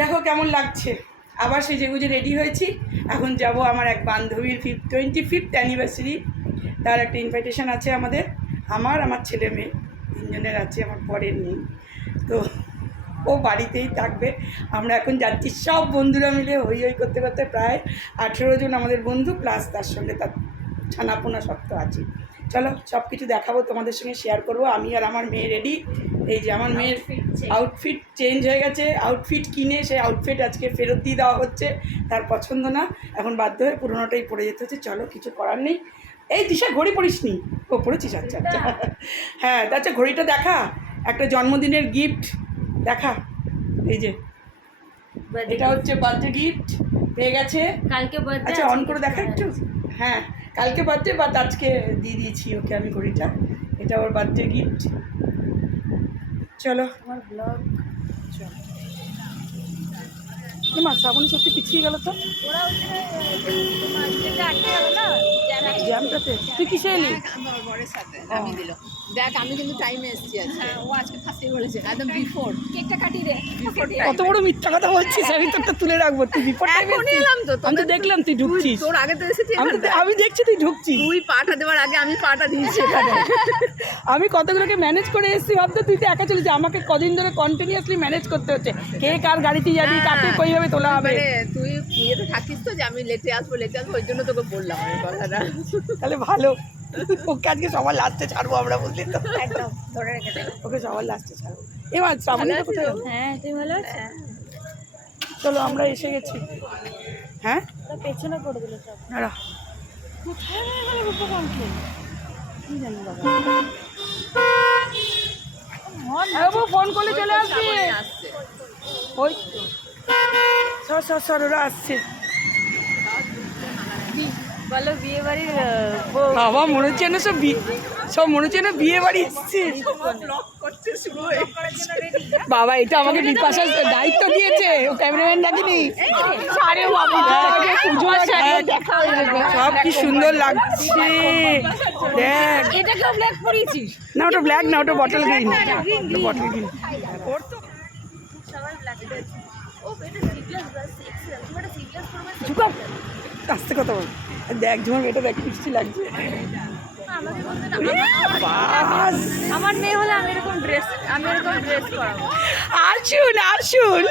দেখো কেমন লাগছে, আবার সেজেগুজে রেডি হয়েছি। এখন যাব আমার এক বান্ধবীর 25th অ্যানিভার্সারি, তার একটা ইনভাইটেশন আছে আমাদের, আমার ছেলে মেয়ে তিনজনের আছে, আমার পরের নেই। তো ও বাড়িতেই থাকবে। আমরা এখন যাচ্ছি সব বন্ধুরা মিলে হই হই করতে করতে, প্রায় 18 জন আমাদের বন্ধু, প্লাস তার সঙ্গে তার ছানাপোনা সব তো আছে। চলো সব কিছু দেখাবো, তোমাদের সঙ্গে শেয়ার করবো। আমি আর আমার মেয়ে রেডি। এই যে আমার মেয়ের আউটফিট চেঞ্জ হয়ে গেছে, আউটফিট কিনে সেই আউটফিট আজকে ফেরত দিয়ে দেওয়া হচ্ছে, তার পছন্দ না, এখন বাধ্য হয়ে পুরোনোটাই পরে যেতে হচ্ছে। চলো, কিছু করার নেই। এই দিশা ঘড়ি পড়িস নি? ও পড়েছিস, আচ্ছা আচ্ছা। হ্যাঁ আচ্ছা, ঘড়িটা দেখা, একটা জন্মদিনের গিফট দেখা। এই যে এটা হচ্ছে বার্থডে গিফট পেয়ে গেছে কালকে। আচ্ছা অন করে দেখা একটু। হ্যাঁ কালকে বার্থডে, বাট আজকে দিয়ে দিয়েছি ওকে আমি ঘড়িটা, এটা ওর বার্থডে গিফট। চলো আমার ব্লগ। চলো মা, শ্রাবণী সত্যি পিছিয়ে গেল তো, জ্যামটাতে। তুই কিসে এলি? আমার বরের সাথে আমি দিল। দেখ আমি কিন্তু টাইমে এসেছি আজকে। ও আজকে ফার্স্টেই বলেছে একদম বিফোর। কেকটা কাটি রে। কত বড় মিথ্যা কথা বলছিস, আমি তোরটা তুলে রাখবো। তুই বিফোর টাইমে এলাম তো, আমি তো দেখলাম তুই ঢুকছিস। তোর আগে তো এসেছি। আমি দেখছি তুই ঢুকছিস। তুই পাটা দেওয়ার আগে আমি পাটা দিয়েছি এখানে। আমি কতগুলোকে ম্যানেজ করে এসেছি, ভাবতে তুই তো একা চলেছিস। আমাকে কদিন ধরে কন্টিনিউয়াসলি ম্যানেজ করতে হচ্ছে, কে কার গাড়িতে যাবি, কাকে কইভাবে তোলা হবে। তুই ইয়েতে থাকিস তো যে আমি লেটে আসবো, ওই জন্য তোকে বললাম এই কথাটা। তাহলে ভালো, ওকে আজকে সবার লাস্টে ছাড়বো আমরা, বুঝলি তো। একদম ধরে রেখে দেবো ওকে, সবার লাস্টে ছাড়বো। এবার শ্রাবণী কোথায়? হ্যাঁ তুই ভালো আছিস? চলো আমরা এসে গেছি। হ্যাঁ পেছনে করে দিল সব। কোথায় হয়ে গেল রূপকান্তি? কি জানি বাবা। ফোন করলে চলে আসবি। ওই সর ওরা আসছে। বলো বিয়ে বাড়ির বাবা মনে হচ্ছে না সব মনে হচ্ছে না বিয়ে বাড়ি এসছে। বাবা এটা আমাকে বিপাশা দায়িত্ব দিয়েছে, ও ক্যামেরাম্যান ডাকিনি। সব কি সুন্দর লাগছে দেখ। না ওটা ব্ল্যাক না, ওটা বটল গ্রিন। বটল গ্রিন ঝুঁকাও আস্তে কথা বল। দেখ ঝুমার মেয়েটা দেখ মিষ্টি লাগছে। আমার মেয়ে হলে আমি এরকম ড্রেস করাবো। আর শুন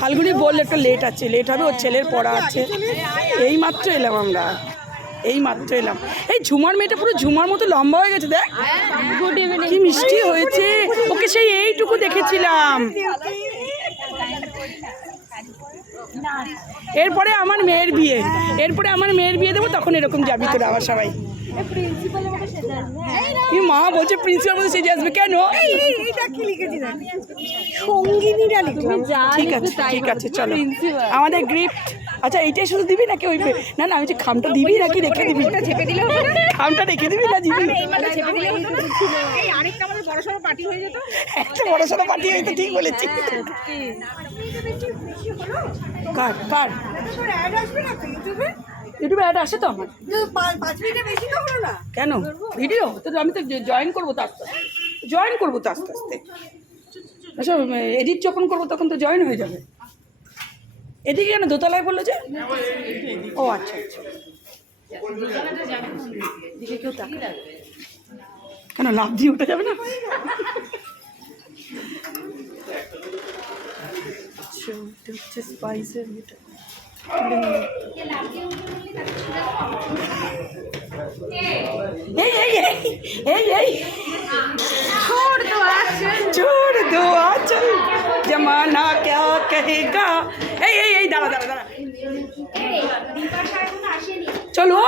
ফাল্গুনি বললে একটা লেট আছে, লেট হবে, ওর ছেলের পড়া আছে। এই মাত্র এলাম আমরা, এই মাত্র এলাম। এই ঝুমার মেয়েটা পুরো ঝুমার মতো লম্বা হয়ে গেছে, দেখ কি মিষ্টি হয়েছে। ওকে সেই এইটুকু দেখেছিলাম। এরপরে আমার মেয়ের বিয়ে দেবো, তখন এরকম যাবি তোরা আমার সবাই। মা বলছে প্রিন্সিপাল মধ্যে সেজে আসবে কেন? সঙ্গিনীরা লিখলাম। ঠিক আছে চলো, আমাদের গিফট। আচ্ছা এইটাই শুধু দিবি নাকি ওই? না আমি যে খামটা দিবি নাকি রেখে দিবি? খামটা রেখে দিবি না দিবি? একটা বড়সড় পার্টি হয়ে যেত। ঠিক বলেছি। কার ইউটিউবে অ্যাড আসে তো আমার। 5 মিনিটের বেশি তো হলো না কেন ভিডিও? তো আমি তো জয়েন করবো তো আস্তে আস্তে। আচ্ছা এডিট যখন করবো তখন তো জয়েন হয়ে যাবে। এদিকে কেন দোতলায় বললো যে? ও আচ্ছা দিকে কেউ কেন লাভ দিয়ে উঠে যাবে না? স্পাইসের छोड़ दो आंचल जमाना क्या कहेगा। এই দাঁড়া চলো,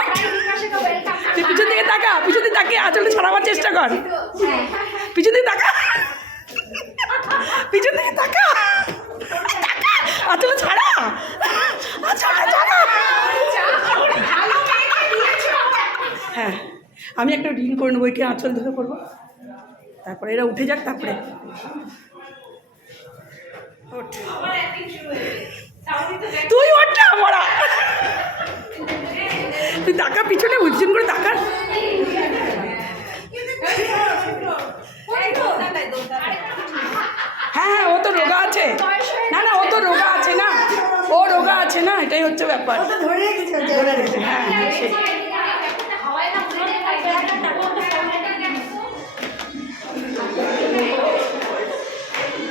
তুই পিছন দিকে তাকিয়ে আঁচলটা ছাড়াবার চেষ্টা কর। পিছন দিকে তাকা, আঁচলটা ছাড়া, হ্যাঁ আমি একটা রিল করে নেবো, একে আঁচল ধরে করবো, তারপরে এরা উঠে যাক, তারপরে তুই ওঠা মরা, তুই তাকা পিছনে, উজ্জীন করে তাকা। না না, ও তো রোগা আছে না, ও রোগা আছে না, এটাই হচ্ছে ব্যাপার। ধরে রেখেছে, হ্যাঁ হ্যাঁ সেই।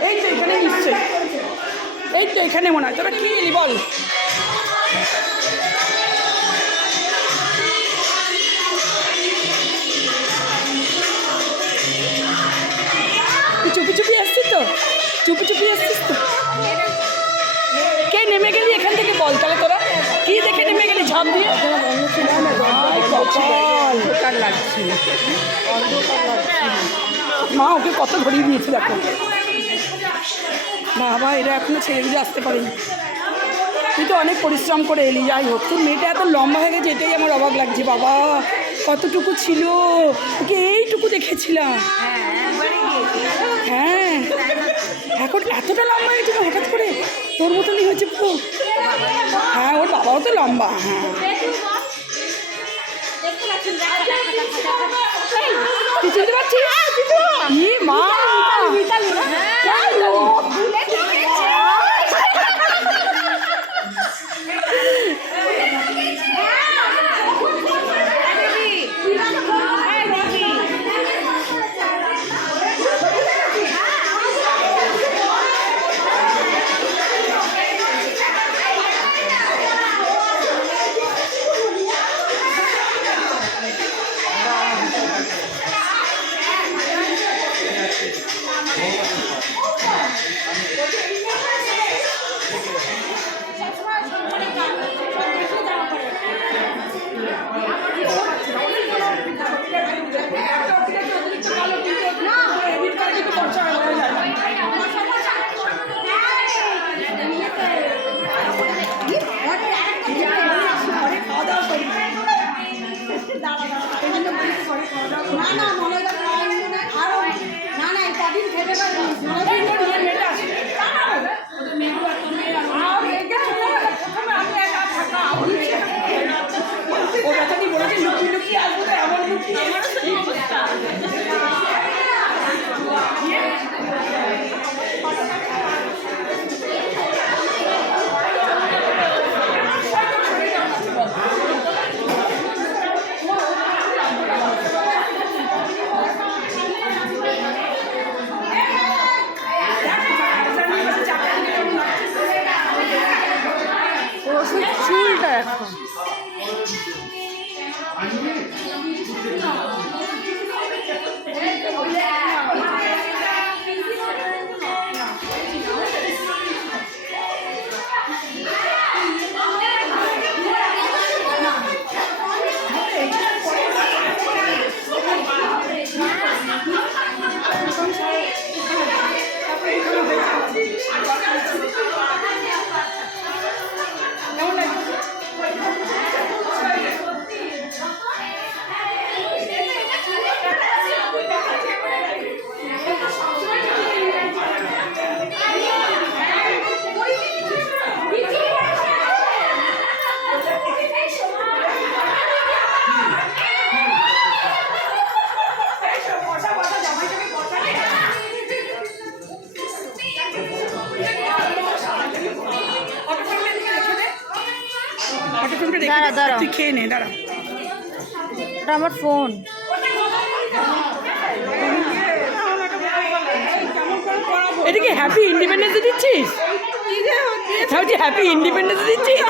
এই তো এখানে নিশ্চয়ই, এই তো এখানে মনে হয়। তোরা কি এলি বল? চুপি চুপি আসছিস তো, চুপি চুপি আসছিস তো। কে নেমে গেলি এখান থেকে বল তাহলে, তোরা কি দেখে নেমে গেলি ঝাঁপ দিয়ে? অন্ধকার লাগছিল, মা ওকে কত ধরিয়ে দিয়েছে দেখো। বাবা এরা এখনো ছেড়ে দিয়ে আসতে পারেনি। তুই তো অনেক পরিশ্রম করে এলি, যাই হোক। তোর মেয়েটা এত লম্বা হয়ে গেছে, এটাই আমার অবাক লাগছে। বাবা কতটুকু ছিল, ওকে এইটুকু দেখেছিলাম। হ্যাঁ এখন এতটা লম্বা হয়ে গেছিল হঠাৎ করে, তোর মতনই হয়েছে পুরো। হ্যাঁ ওর বাবাও তো লম্বা। হ্যাঁ তুই চিনতে পারছিস? মা চুলটা এখন তুই খেয়ে নে, দাঁড়া। ওটা আমার ফোন। এটা কি হ্যাপি ইন্ডিপেন্ডেন্স দিচ্ছিস? হ্যাপি ইন্ডিপেন্ডেন্স দিচ্ছিস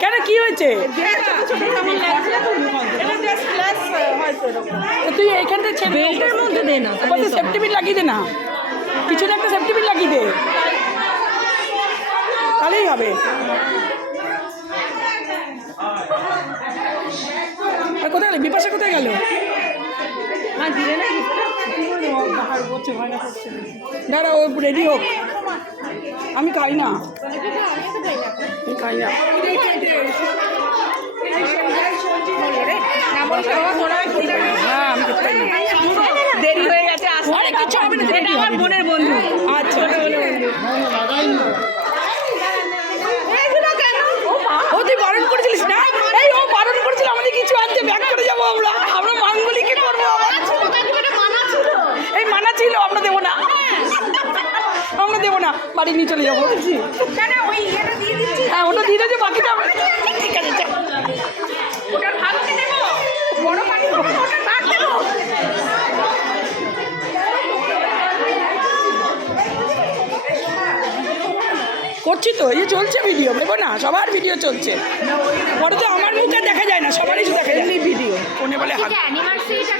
কেন, কি হয়েছে? তুই এইখান থেকে বেল্টের মধ্যে দে না, সেফটি বিল লাগিয়ে দে না, পিছনে একটা সেফটি বিল লাগিয়ে দে, তাহলেই হবে। আর কোথায় গেল বিপাশা, কোথায় গেল? দাঁড়া ও রেডি হোক, আমি খাই না, খাই না। হ্যাঁ আমি দেরি হয়ে গেছে, কিছু হবে না, আমার বোনের বন্ধু। আচ্ছা ও তুই বারণ করেছিলিস না? এই ও বারণ করেছিল আমাদের কিছু আনতে, ব্যাক করে যাবো আমরা, আমরা মাঙ্গলি কি করবো? এই মানা ছিল, আমরা দেবো না। বাড়ি নিয়ে চলে যাবো বলছি। হ্যাঁ ওটা দিয়ে দিয়েছে, বাকিটা ঠিক আছে চল। করছি তো, এই চলছে ভিডিও, দেবো না, সবার ভিডিও চলছে। পরে তো আমার মুখে দেখা যায় না, সবারই দেখা যায় ভিডিও। কোনে বলে হাত,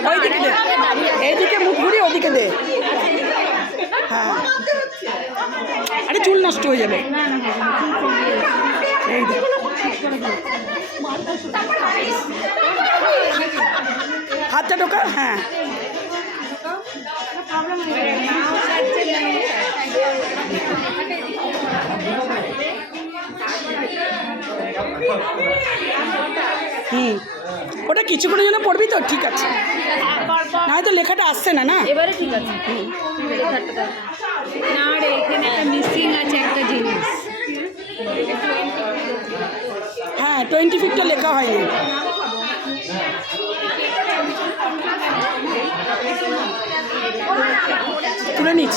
ওইদিকে দে, এইদিকে মুখ ঘুরি ওদিকে দে। হ্যাঁ আরে চুল নষ্ট হয়ে যাবে। এই দে হাতটা ঢোকা। হ্যাঁ ওটা কিছুক্ষণের জন্য পড়বি তো, ঠিক আছে, না তো লেখাটা আসছে না। না এবারে ঠিক আছে। না রে, এখানে একটা মিসিং আছে একটা জিনিস। হ্যাঁ 25টা লেখা হয়নি। তুলে নিস।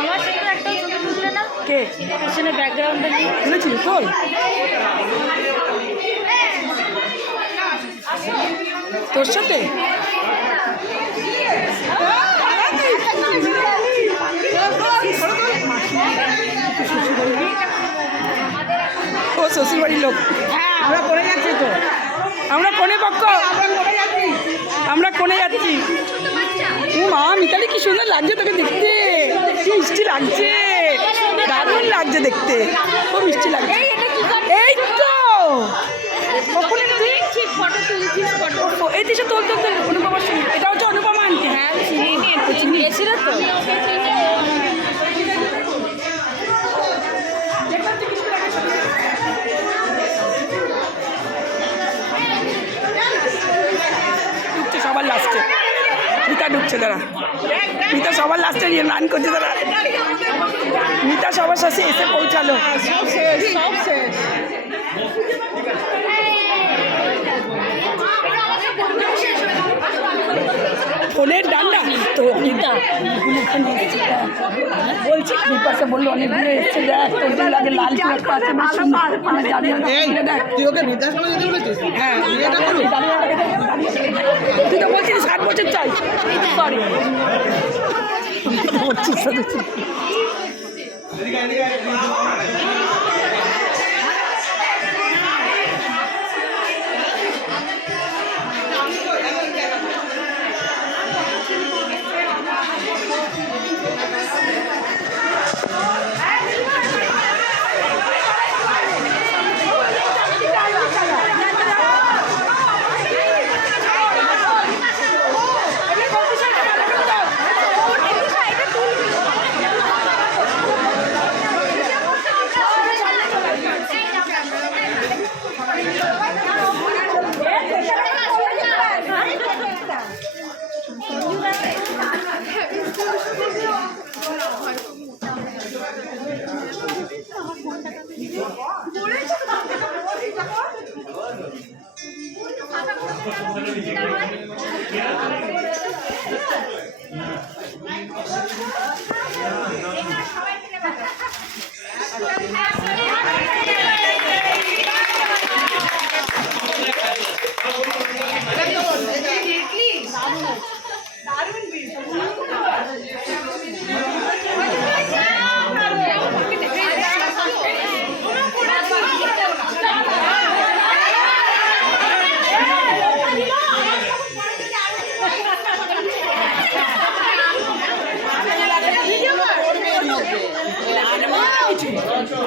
আমার সাথে একটা ছবি তুললে না, কে পিছনে ব্যাকগ্রাউন্ডে নিয়ে তুলেছিস তোর? তোর সাথে ও শ্বশুরবাড়ির লোক। আমরা কোনে যাচ্ছি তো, আমরা কোনে পক্ষ, আমরা কোনে যাচ্ছি। ও মা মিতালি কি সুন্দর লাগছে তোকে দেখতে, কি মিষ্টি লাগছে, দারুণ লাগছে দেখতে, খুব মিষ্টি লাগছে। এই তো কখন ফটো তুলছিস, ফটো এই দেশে তোর তোর অনুপমার সঙ্গে, এটা হচ্ছে অনুপমা আন্টি। হ্যাঁ চিনি একটু গিয়েছিল তো। ঢুকছে সবার লাস্টে, মিতা ঢুকছে তারা, মিতা সবার লাস্টে নিয়ে রান করছে তারা। মিতা সবার সাথে এসে পৌঁছালো। সব শেষ, সব শেষ। ফোনের ডান্ডা তো অনেকটা বলছি, বিপাশা বললো অনেকগুলো এসছে, দেখ তোদের লাগে লাল একটা আছে, তুই ওকে বৃদ্ধাশ্রমে যেতে বলেছিস? হ্যাঁ তুই তো বলছিস 60 বছর চাই, সরি বলছিস শুধু।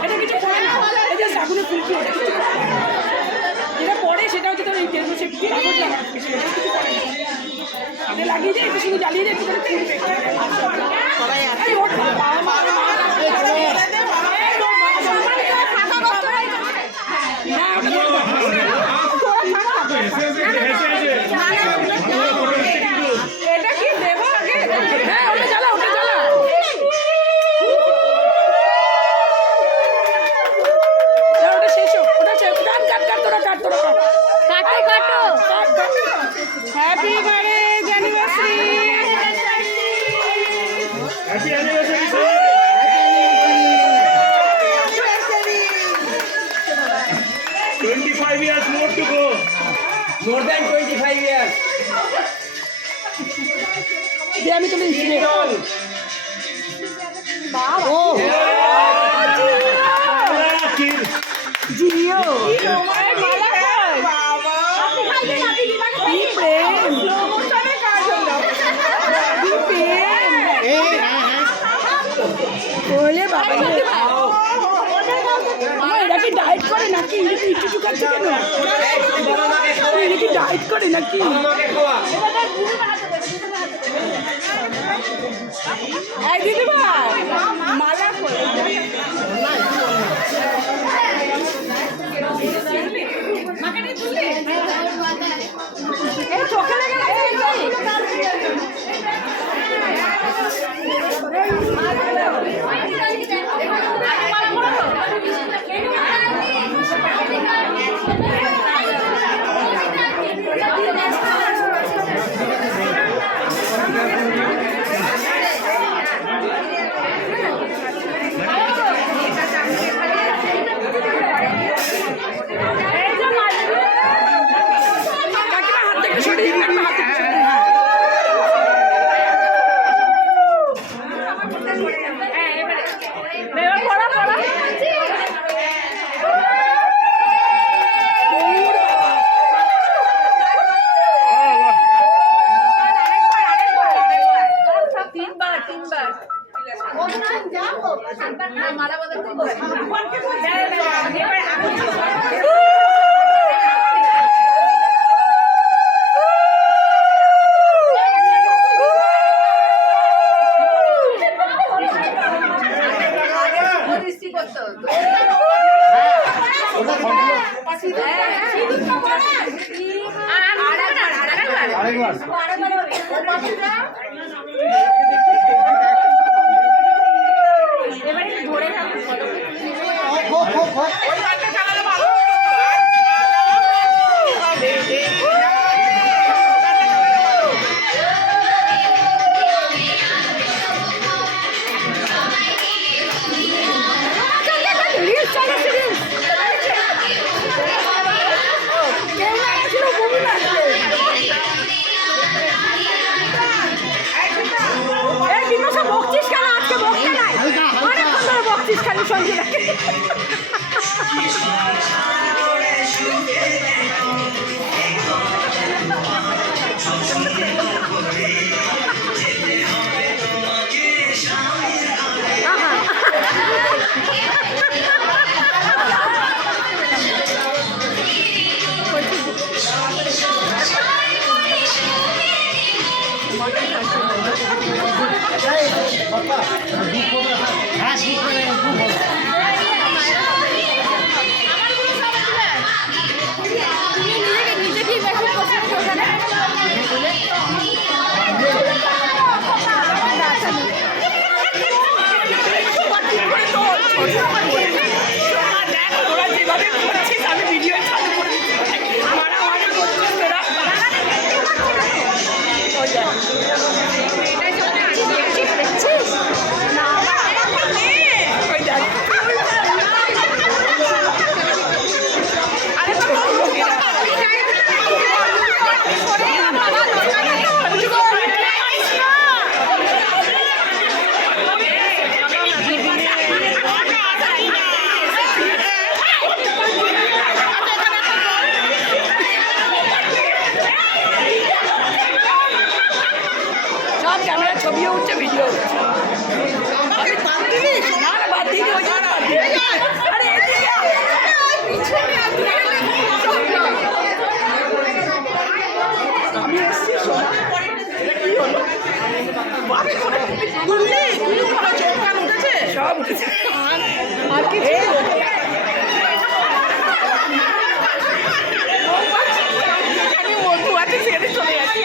এটা কিছু করে না, এই যে সাগুনের ফুলকি যেটা পড়ে সেটা হচ্ছে তোর এই কাগজ লাগানো, কিছু করে না, এটা লাগিয়ে দিয়ে একটু শুধু জ্বালিয়ে দিয়ে একটু করে এটা কি দেবো আগে? হ্যাঁ ওটা জ্বালা, ওটা জ্বালা। Anniversary. Happy anniversary 25 years more to go. More than 25 years. আমি তুলে দিচ্ছি রে। ও জিও বলে বাবা এরা কি ডায়েট করে নাকি? একটু চুকাচ্ছে কেন? এরা কি ডায়েট করে নাকি? দিদিভাই মালা করে চোখে লেগে ছবিও উঠছে ভিডিও সব উঠেছে আর কি বন্ধু আছে সেখানে চলে যাচ্ছে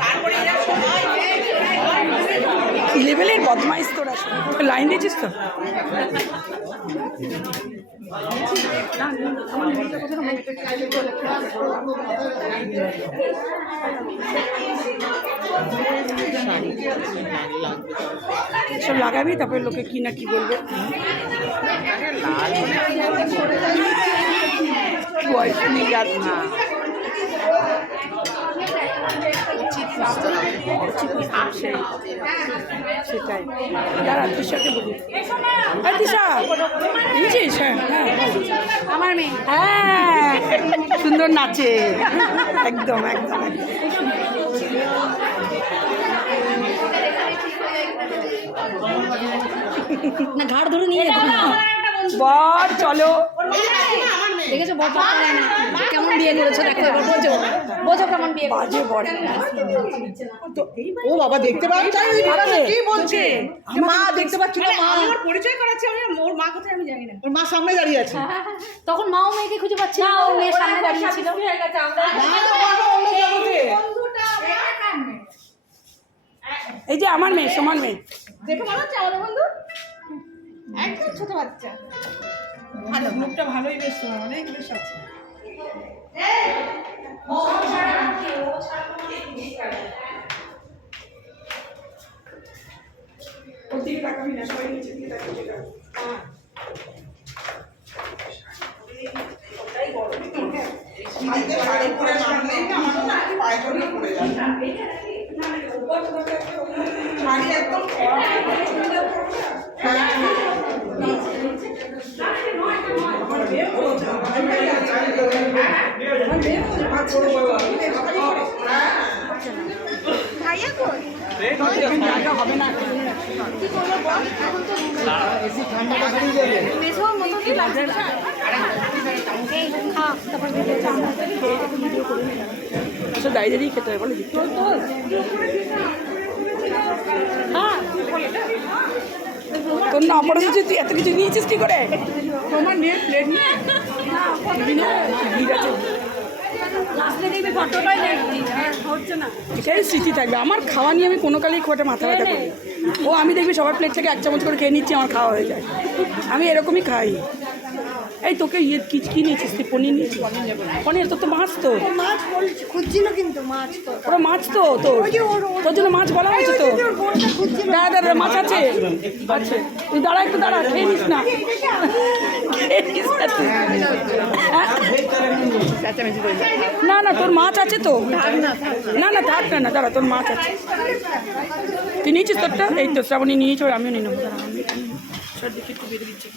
তারপরে এরা সবাই তো সব লাগাবি, তারপরে লোকে কি না কি বলবে। সেটাই দাঁড়া, তৃষাকে বলি। হ্যাঁ তৃষা, বুঝছিস? হ্যাঁ হ্যাঁ আমার মেয়ে হ্যাঁ, সুন্দর নাচে, একদম একদম। না ঘাড় ধরে নিয়ে যেত না। বর চলো, দেখেছো বর পাত্তা দেয় না। কেমন বিয়ে করেছো দেখো, এবার বোঝো বোঝো কেমন বিয়ে করেছো। বাজে বর। ও বাবা দেখতে পাচ্ছি কি বলছে মা দেখতে পাচ্ছি না মা ওর পরিচয় করাচ্ছি, আমি ওর মা কোথায় আমি জানি না। ওর মা সামনে দাঁড়িয়ে আছে তখন মাও মেয়েকে খুঁজে পাচ্ছে না, ও মেয়ের সামনে দাঁড়িয়ে ছিল। এই যে আমার মেয়ে, সমান মেয়ে। দেখে মনে হচ্ছে আমাদের বন্ধু একদম ছোট বাচ্চা। ভালো, মুখটা ভালোই, বেশ অনেক বেশ আছে। হবে না, দাঁড়িয়ে দাঁড়িয়ে খেতে হবে বলে দিতে। তোর না পড়ে তুই এত কিছু নিয়েছিস কি করে? তোমার মেয়ে প্লেট এটাই স্মৃতি থাকবে আমার। খাওয়া নিয়ে আমি কোনো কালেই খুব একটা মাথা ব্যথা করি। ও আমি দেখবি সবার প্লেট থেকে 1 চামচ করে খেয়ে নিচ্ছি, আমার খাওয়া হয়ে যায়। আমি এরকমই খাই। এই তোকে কি নিয়েছিস তুই? পনির নিয়েছিস? পনির তোর তো মাছ, তো মাছ খুঁজছিল কিন্তু মাছ তো ওরা মাছ তো তোর জন্য মাছ বলা হয়েছে তো। দাঁড়া দাঁড়া, মাছ আছে আছে, তুই দাঁড়া একটু দাঁড়া, খেয়ে নিস না, খেয়ে নিস না তুই। না না তোর মাছ আছে তো, না না থাক না, না দাঁড়া তোর মাছ আছে। তুই নিয়েছিস তোরটা? এই তো শ্রাবণী নিয়েছ, আমিও নিয়ে নেবো। সব দেখি একটু বেরিয়ে দিচ্ছি।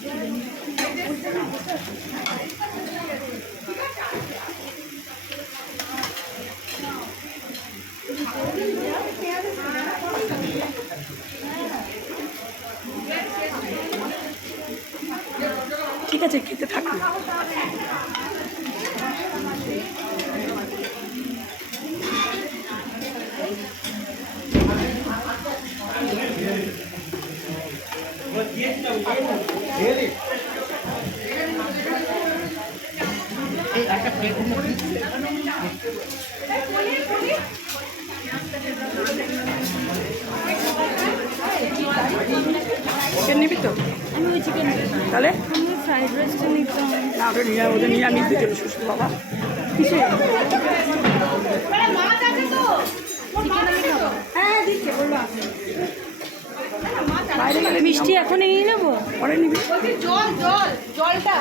ঠিক আছে, খেতে থাকবে। চিকেন নিবি তো? আমি ওই চিকেন তাহলে আমি ফ্রাইড রাইসটা নিতাম। না ওটা নিয়ে ওদের নিরামিষ দিয়ে দেবে শ্বশুর বাবা। কিসে? হ্যাঁ দিচ্ছে বললো বাইরে গেলে মিষ্টি এখনই নিয়ে নেবো, পরে নিবি। জলটা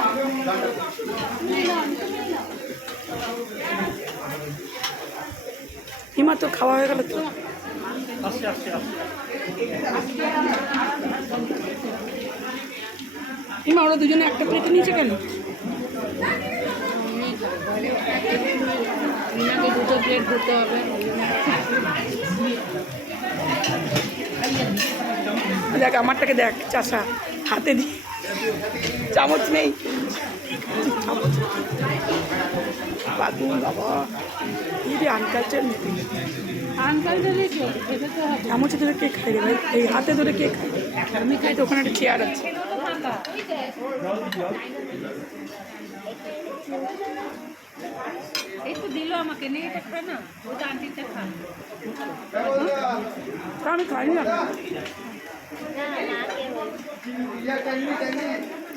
হিমা তো খাওয়া হয়ে গেল তো। হিমা ওরা দুজনে একটা প্লেটে নিয়েছে কেন? মিনাকে 2টো প্লেট দিতে হবে। দেখ আমারটাকে দেখ, চাষা হাতে দি, চামচ নেই। বাবু বাবা এই আনকালচার চামচে ধরে কে খাই রে ভাই? এই হাতে ধরে কে খাই? আমি খাই তো, ওখানে একটা চেয়ার আছে। এই তো দিল আমাকে, নিয়ে এটা খা না, ওটা আন্টিটা খা। তা আমি খাই না।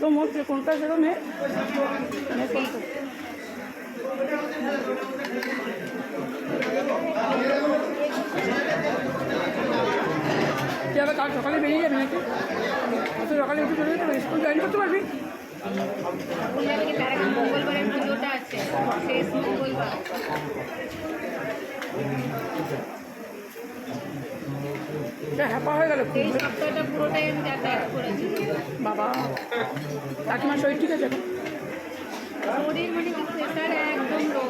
তো মধ্যে কোনটা সেরকম মেয়ে কোনটা তুই আবার কাল সকালে বেরিয়ে যাবি নাকি অত সকালে উঠে চলে যেতে স্কুল জয়েন করতে পারবি মঙ্গলবারের পুজোটা আছে শেষ মঙ্গলবার হ্যাপা হয়ে গেল এই সপ্তাহটা পুরোটাই আমি যাতায়াত করেছি বাবা কাকিমার শরীর ঠিক আছে শরীর মানে কি প্রেশার একদম লো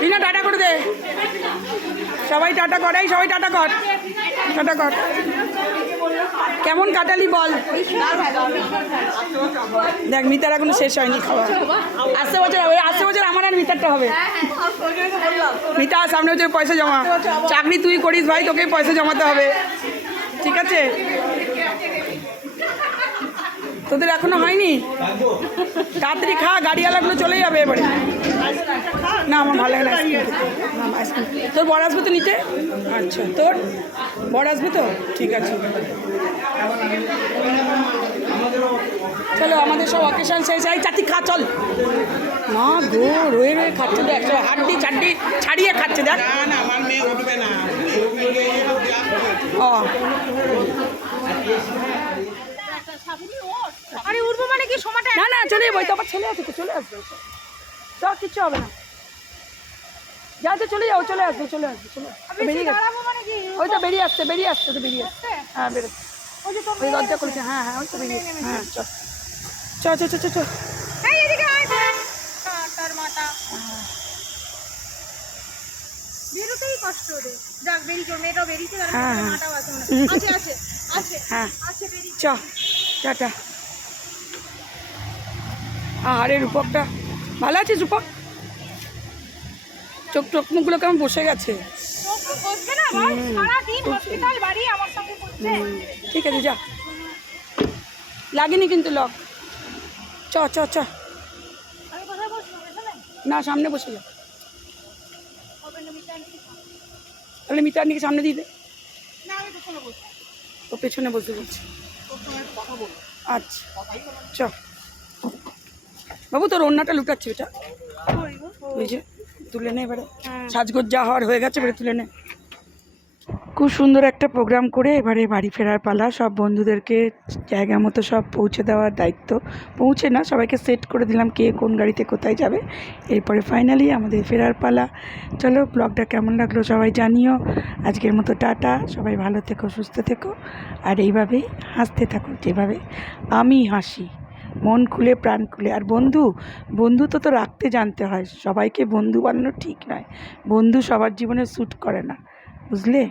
বিনা টাটা করে দে সবাই টাটা করাই সবাই টাটা কর টাটা কর কেমন কাটালি বল দেখ মিতার এখনো শেষ হয়নি খাওয়া আসছে বছর আমার আর মিতারটা হবে মিতা সামনে বছর পয়সা জমা চাকরি তুই করিস ভাই তোকে পয়সা জমাতে হবে ঠিক আছে তোদের এখনো হয়নি তাড়াতাড়ি খা গাড়িওয়ালাগুলো চলে যাবে এবারে না আমার ভালো লাগে না আইসক্রিম তোর বর আসবে তো নিতে আচ্ছা তোর বর আসবে তো ঠিক আছে চলো আমাদের সব অকেশন শেষ এই চাতি খা চল মা গো রয়ে রয়ে খাচ্ছে দেখ সব হাড্ডি চাড্ডি ছাড়িয়ে খাচ্ছে দেখ আমার মেয়ে উঠবে না ও আরে উঠবো মানে কি সময়টা না না চলে যাবো তো আবার ছেলে আছে তো চলে আসবে তো কিচ্ছু হবে না যা যা চলে যাও চলে আসবে চলে আসবে চলে আসবে বেরিয়ে গেছে দাঁড়াবো মানে কি ওই তো বেরিয়ে আসছে তো বেরিয়ে আসছে হ্যাঁ বেরোচ্ছে ওই যে তোর ওই দরজা করেছে হ্যাঁ হ্যাঁ ওই তো বেরিয়ে হ্যাঁ চল চ চ চ চ চ এই এদিকে আয় তার মাথা বেরোতেই কষ্ট রে যাক বেরিয়ে মেয়েটাও বেরিয়েছে তার হ্যাঁ, হ্যাঁ। মাটাও আছে মনে হয়। আছে আছে আছে হ্যাঁ আছে বেরিয়ে চ টাটা আরে রূপকটা ভালো আছিস রূপক চোখ চোখ মুখগুলো কেমন বসে গেছে তো বসবে না বল সারাদিন হসপিটাল বাড়ি আমার সঙ্গে করছে ঠিক আছে যা লাগেনি কিন্তু লক চ চ চ আমি কোথায় বসবো এখানে না সামনে বসে যা হবে না মিটার তাহলে মিতারনিকে সামনে দিয়ে দে না আমি পেছনে বসবো ও পেছনে বসে বলছি আচ্ছা চ বাবু তোর ওড়নাটা লুটাচ্ছে এটা ওই যে তুলে নে এবারে সাজগোজ যা হওয়ার হয়ে গেছে এবারে তুলে নে খুব সুন্দর একটা প্রোগ্রাম করে এবারে বাড়ি ফেরার পালা সব বন্ধুদেরকে জায়গা মতো সব পৌঁছে দেওয়ার দায়িত্ব পৌঁছে না সবাইকে সেট করে দিলাম কে কোন গাড়িতে কোথায় যাবে এরপরে ফাইনালি আমাদের ফেরার পালা চলো ব্লগটা কেমন লাগলো সবাই জানিও আজকের মতো টাটা সবাই ভালো থেকো সুস্থ থেকো আর এইভাবেই হাসতে থাকো যেভাবে আমি হাসি মন খুলে প্রাণ খুলে আর বন্ধু তো রাখতে জানতে হয় সবাইকে বন্ধু বানানো ঠিক নয় বন্ধু সবার জীবনে স্যুট করে না বুঝলে